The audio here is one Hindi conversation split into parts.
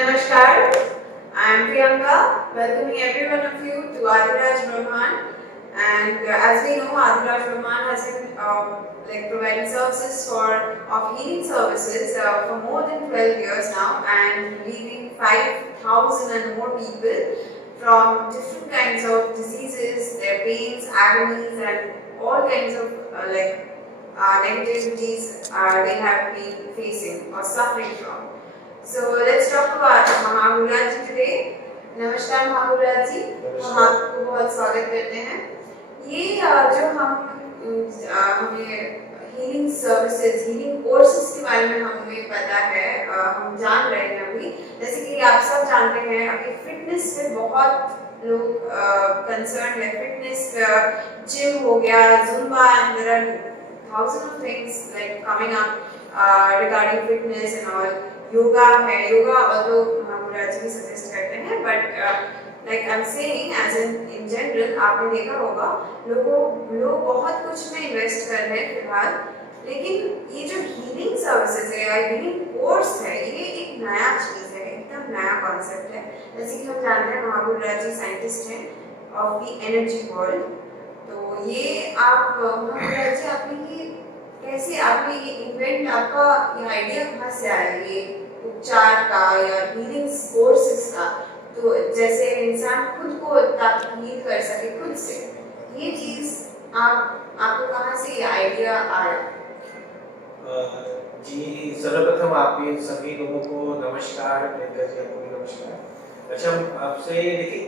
Namaskar, I am Priyanka, welcoming every one of you to Adiraj Brahman. And as we know, Adiraj Brahman has been providing services of healing services for more than 12 years now, and relieving 5,000 and more people from different kinds of diseases, their pains, agonies, and all kinds of negativities they have been facing or suffering from. So let's talk about महागुराज ji today. नमस्कार महागुराज जी, हम आपको बहुत स्वागत करते हैं। ये जो हमें हीलिंग सर्विसेज, हीलिंग कोर्सेज के बारे में हमें पता है, हम जान रहे हैं अभी। जैसे कि आप सब जानते हैं, अभी फिटनेस पे बहुत लोग कंसर्न है। फिटनेस, जिम हो गया, Zumba, and there are thousands of things like coming up regarding fitness and all. Yoga है, योगा although महागुराज जी सजेस्ट करते हैं, but like I'm saying as in general, आपने देखा होगा लोग बहुत कुछ में इन्वेस्ट कर रहे हैं फिलहाल, लेकिन ये जो हीलिंग सर्विसेज है या हीलिंग कोर्स है, ये एक नया चीज़ है, एकदम नया कॉन्सेप्ट है। जैसे कि हम जानते हैं महागुराज जी साइंटिस्ट हैं ऑफ द एनर्जी वर्ल्ड। तो ये आप महागुराज जी आपने ये इवेंट, आपका ये आइडिया कहाँ से आया, ये उपचार का या हीलिंग कोर्सेज का? तो जैसे इंसान खुद को हील कर सके खुद से, ये चीज आपको कहाँ से ये आइडिया आया? जी, सर्वप्रथम आप ये सभी लोगों को नमस्कार। प्रियंका जी, आपको भी नमस्कार। अच्छा, हम आपसे देखिए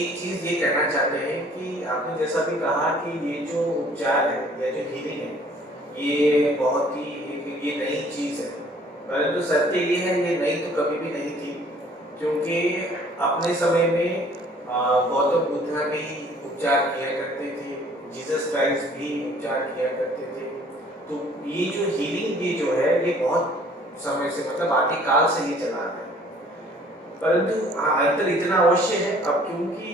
एक चीज ये कहना चाहते हैं कि आपने जैसा भी कहा कि ये जो उपचार है या जो हीलिंग है, ये बहुत ही ये नई चीज है, परंतु सत्य ये है, ये नई तो कभी भी नहीं थी, क्योंकि अपने समय में गौतम बुद्ध भी उपचार किया करते थे, जीसस क्राइस्ट भी उपचार किया करते थे। तो ये जो हीलिंग ये जो है, ये बहुत समय से, मतलब आदिकाल से ये चला है। परंतु अंतर इतना अवश्य है अब, क्योंकि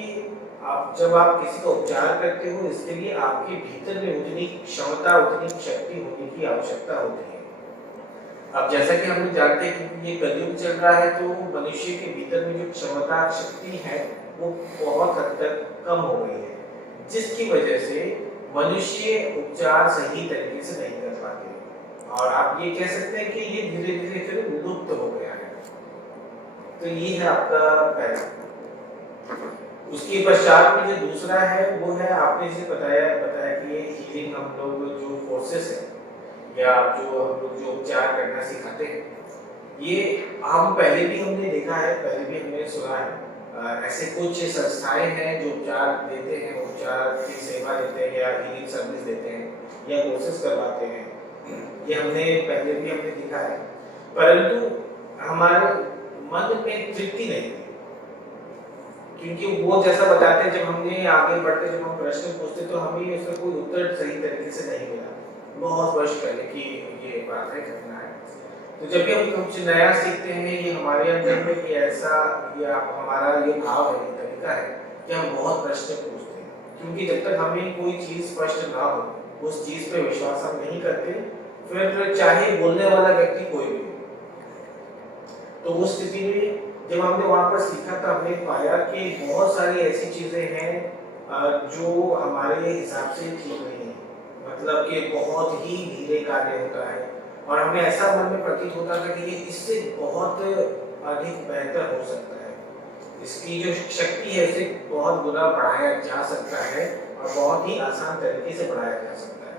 जब आप किसी का उपचार करते हो, इसके लिए आपके भीतर में उतनी क्षमता, उतनी शक्ति होने की आवश्यकता होती है। अब जैसा कि हम जानते हैं कि ये कलयुग चल रहा है, तो मनुष्य के भीतर में जो क्षमता, शक्ति है, वो बहुत हद तक कम हो गई है, जिसकी वजह से मनुष्य उपचार सही तरीके से नहीं कर पाते, और आप ये कह सकते हैं कि ये धीरे धीरे फिर विलुप्त हो गया है। तो ये है आपका पहला। उसके पश्चात में जो दूसरा है, वो है आपने जिसे बताया कि ये हीलिंग हम लोग जो कोर्सेस है या जो हम लोग जो उपचार करना सिखाते हैं, ये हम पहले भी हमने देखा है, पहले भी हमने सुना है। ऐसे कुछ संस्थाएं हैं जो उपचार देते हैं, उपचार की सेवा देते हैं या हीलिंग सर्विस देते हैं या कोर्सेस करवाते हैं, ये हमने पहले भी हमने देखा है। परंतु हमारे मन में तृप्ति नहीं थी, क्योंकि वो जैसा बताते हैं, जब हमने आगे बढ़ते, जब हम प्रश्न पूछते, तो हमें उसका कोई उत्तर सही तरीके से नहीं मिला। बहुत वर्ष पहले की ये बात है, घटना है। तो जब भी हम कुछ नया सीखते हैं, ये हमारे अंदर में कि ऐसा, ये हमारा ये भाव है, ये तरीका है कि हम बहुत प्रश्न पूछते हैं, क्योंकि जब तक हमें कोई चीज स्पष्ट ना हो, उस चीज पे विश्वास हम नहीं करते, फिर चाहे बोलने वाला व्यक्ति कोई भी। तो उस स्थिति में जब हमने वहां पर सीखा, तो हमने पाया कि बहुत सारी ऐसी चीजें हैं जो हमारे हिसाब से ठीक नहीं है, मतलब कि बहुत ही धीरे कार्य होता है, और हमें ऐसा मन में प्रतीत होता था कि ये इससे बहुत अधिक बेहतर हो सकता है, इसकी जो शक्ति है इसे बहुत गुना बढ़ाया जा सकता है और बहुत ही आसान तरीके से बढ़ाया जा सकता है।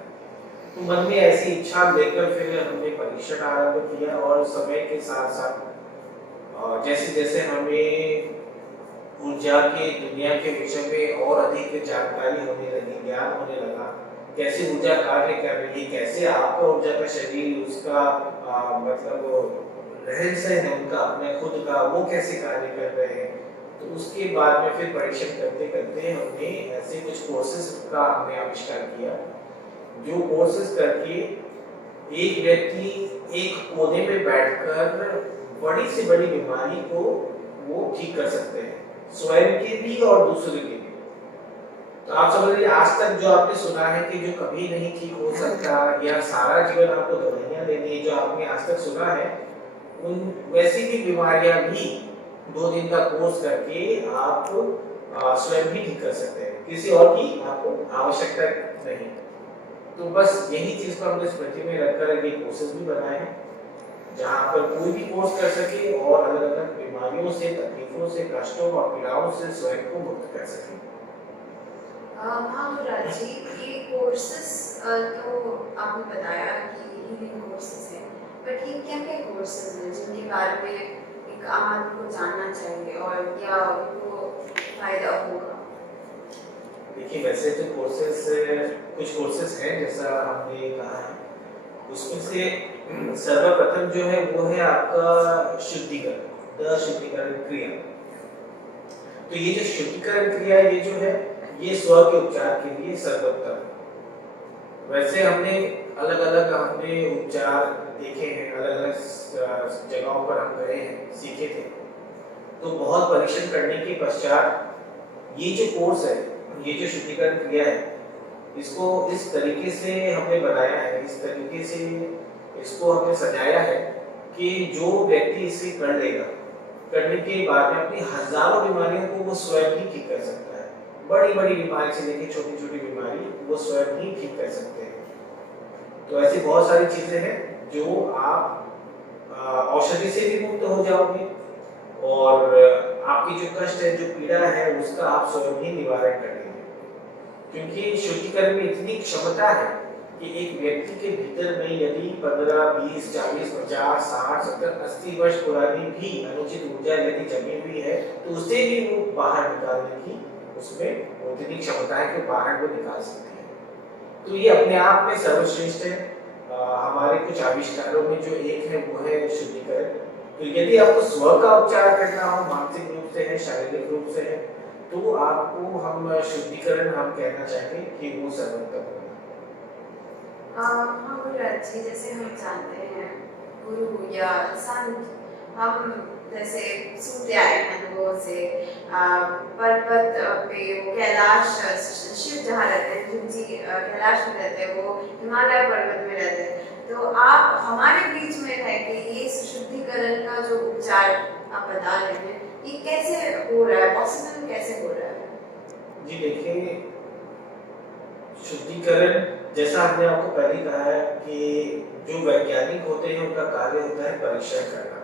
तो मन में ऐसी इच्छा लेकर फिर हमने परीक्षण आरंभ किया, और समय के साथ साथ जैसे जैसे हमें ऊर्जा के दुनिया के विषय में और अधिक जानकारी होने लगी, ज्ञान होने लगा, कैसे ऊर्जा कार्य कर रही है, कैसे आपका ऊर्जा का शरीर, उसका मतलब रहन सहन है उनका, अपने खुद का, वो कैसे कार्य कर रहे हैं। तो उसके बाद में फिर परीक्षण करते करते हमने ऐसे कुछ कोर्सेज का हमने आविष्कार किया, जो कोर्सेज करके एक व्यक्ति एक कोने में बैठकर बड़ी से बड़ी बीमारी को वो ठीक कर सकते हैं, स्वयं के भी और दूसरे के भी। तो आप समझ लीजिए, आज तक जो आपने सुना है कि जो कभी नहीं ठीक हो सकता या सारा जीवन आपको दवाइयां लेनी है, जो आपने आज तक सुना है, उन वैसी भी बीमारियां भी 2 दिन का कोर्स करके आप स्वयं ही ठीक कर सकते हैं, किसी और की आपको आवश्यकता नहीं। तो बस यही चीज को हमने स्मृति में रखकर ये कोर्सेज भी बनाए हैं, जहाँ पर कोई भी कोर्स कर सके और अलग अलग बीमारियों से, तकलीफों से, कष्टों और पीड़ाओं से स्वयं को मुक्त कर सके। हाँ मुराद जी, ये कोर्सेस तो आपने बताया कि हीलिंग कोर्सेस हैं, बट ये क्या क्या कोर्सेस हैं जिनके बारे में एक आम आदमी को जानना चाहिए और क्या उनको फायदा होगा? देखिए, वैसे तो कोर्सेस, कुछ कोर्सेस हैं जैसा हमने कहा है, उसमें से सर्वप्रथम जो है वो है आपका शुद्धिकरण, शुद्धिकरण क्रिया। तो ये जो शुद्धिकरण क्रिया ये जो है ये स्व के उपचार के लिए सर्वोत्तम। वैसे हमने अलग अलग उपचार देखे हैं, अलग अलग जगहों पर हम गए हैं, सीखे थे। तो बहुत परीक्षण करने के पश्चात ये जो कोर्स है, ये जो शुद्धिकरण क्रिया है, इसको इस तरीके से हमने बनाया है, इस तरीके से इसको हमने सजाया है कि जो व्यक्ति इसे कर लेगा, करने के बाद में अपनी हजारों बीमारियों को वो स्वयं ही ठीक कर सकता है। बड़ी बड़ी बीमारी से लेकर छोटी छोटी बीमारी वो स्वयं ही ठीक कर सकते हैं। तो ऐसी बहुत सारी चीजें हैं जो आप औषधि से भी मुक्त हो जाओगे और आपकी जो कष्ट है, जो पीड़ा है, उसका आप स्वयं ही निवारण कर लेंगे। क्योंकि शुद्धिकरण में इतनी क्षमता है कि एक व्यक्ति के भीतर में यदि 15, 20, 40, 50, 60, 70, 80 वर्ष पुरानी भी अनुचित ऊर्जा यदि जमी हुई है, तो उसे भी वो बाहर निकालने की उसमें उतनी क्षमता है कि बाहर वो निकाल सकती है। तो ये अपने आप में सर्वश्रेष्ठ है। हमारे कुछ आविष्कारों में जो एक है वो है शुद्धिकरण। तो यदि आपको स्व का उपचार करना हो, मानसिक रूप से है, शारीरिक रूप से है, तो आपको हम शुद्धिकरण हम कहना चाहेंगे कि वो सर्वोत्तम है। हाँ मुराद जी, जैसे हम जानते हैं गुरु या संत, हम जैसे सुनते आए हैं लोगों से पर्वत पे वो कैलाश, शिव जहाँ रहते हैं, शिव जी कैलाश में रहते हैं, वो हिमालय पर्वत में रहते हैं। तो आप हमारे बीच में है कि ये शुद्धिकरण का जो उपचार आप बता रहे हैं, ये कैसे हो रहा है, पॉसिबल कैसे हो रहा है? जी देखिए, शुद्धिकरण जैसा हमने आपको पहले कहा है कि जो वैज्ञानिक होते हैं उनका कार्य होता है परीक्षण करना।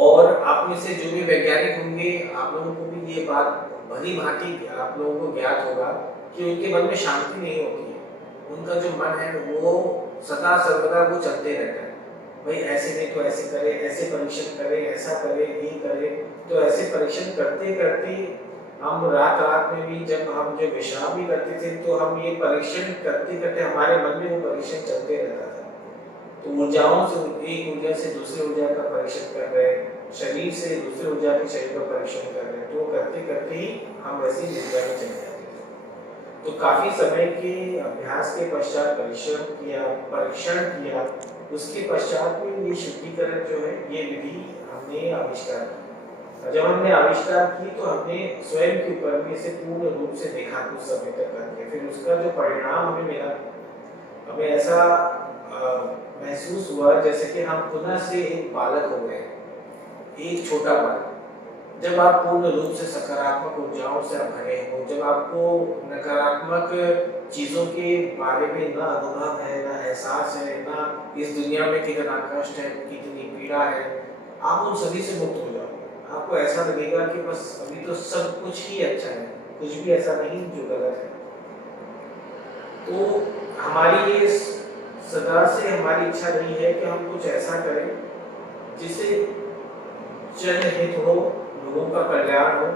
और आप में से जो भी वैज्ञानिक होंगे, आप लोगों को भी ये बात भली भांति आप लोगों को ज्ञात होगा कि उनके मन में शांति नहीं होती है। उनका जो मन है वो सदा सर्वदा वो चलते रहता है, भाई ऐसे नहीं तो ऐसे करे, ऐसे परीक्षण करे, ऐसा करे, ये करे। तो ऐसे परीक्षण करते करते हम रात में भी जब हम जो विश्राम भी करते थे, तो हम ये परीक्षण करते करते हमारे मन में वो परीक्षण चलते रहता था। तो ऊर्जाओं से, एक ऊर्जा से दूसरी ऊर्जा का परीक्षण कर रहे हैं, शरीर से दूसरी ऊर्जा के शरीर का परीक्षण कर रहे हैं। तो करते करते ही हम वैसी ऊर्जा में चले जाते थे। तो काफी समय के अभ्यास के पश्चात परिश्रम किया, परीक्षण किया, उसके पश्चात में ये शुद्धिकरण जो है ये विधि हमने आविष्कार की। जब हमने आविष्कार की तो हमने स्वयं के ऊपर में इसे पूर्ण रूप से देखा कुछ समय तक करके। फिर उसका जो परिणाम हमें मिला, हमें ऐसा महसूस हुआ जैसे कि हम पुनः से एक बालक हो गए, एक छोटा बालक। जब आप पूर्ण रूप से सकारात्मक ऊर्जाओं से भरे हो, जब आपको नकारात्मक चीजों के बारे में ना अनुभव है, ना एहसास है, ना इस दुनिया में कितना कष्ट है, कितनी पीड़ा है, आप उन सभी से मुक्त हो जाओगे। आपको ऐसा लगेगा कि बस अभी तो सब कुछ ही अच्छा है, कुछ भी ऐसा नहीं जो गलत है। तो हमारी ये सदा से हमारी इच्छा नहीं है कि हम कुछ ऐसा करें जिससे जनहित हो, लोगों का कल्याण हो,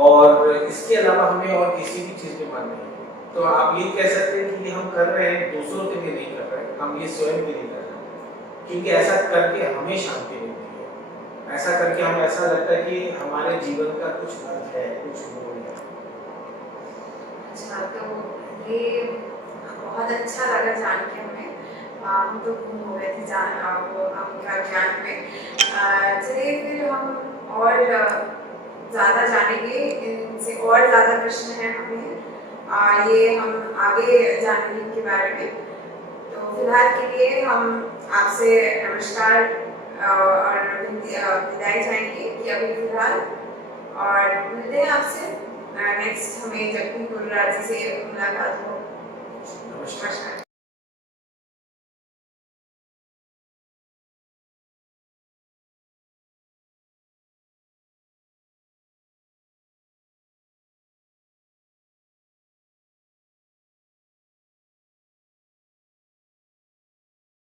और इसके अलावा हमें और किसी भी चीज में मन नहीं। तो आप ये कह सकते हैं कि हम कर रहे हैं दूसरों के लिए नहीं कर रहे, हम ये स्वयं के लिए कर रहे हैं। क्योंकि ऐसा करके हमें शांति मिलती है, ऐसा करके हमें ऐसा लगता है कि हमारे जीवन का कुछ अर्थ है, कुछ मूल है। अच्छा, तो ये बहुत अच्छा लगा जान के हमें। हम तो गुम हो गए थे आपका ज्ञान में। चलिए फिर हम और ज़्यादा जानेंगे, इनसे और ज़्यादा प्रश्न हैं हमें, ये हम आगे जानेंगे इनके बारे में। तो फिलहाल के लिए हम आपसे नमस्कार और विदाई चाहेंगे कि अभी फिलहाल, और मिलते हैं आपसे नेक्स्ट, हमें जब भी गुरुराज जी से मुलाकात हो। नमस्कार। नमस्कार।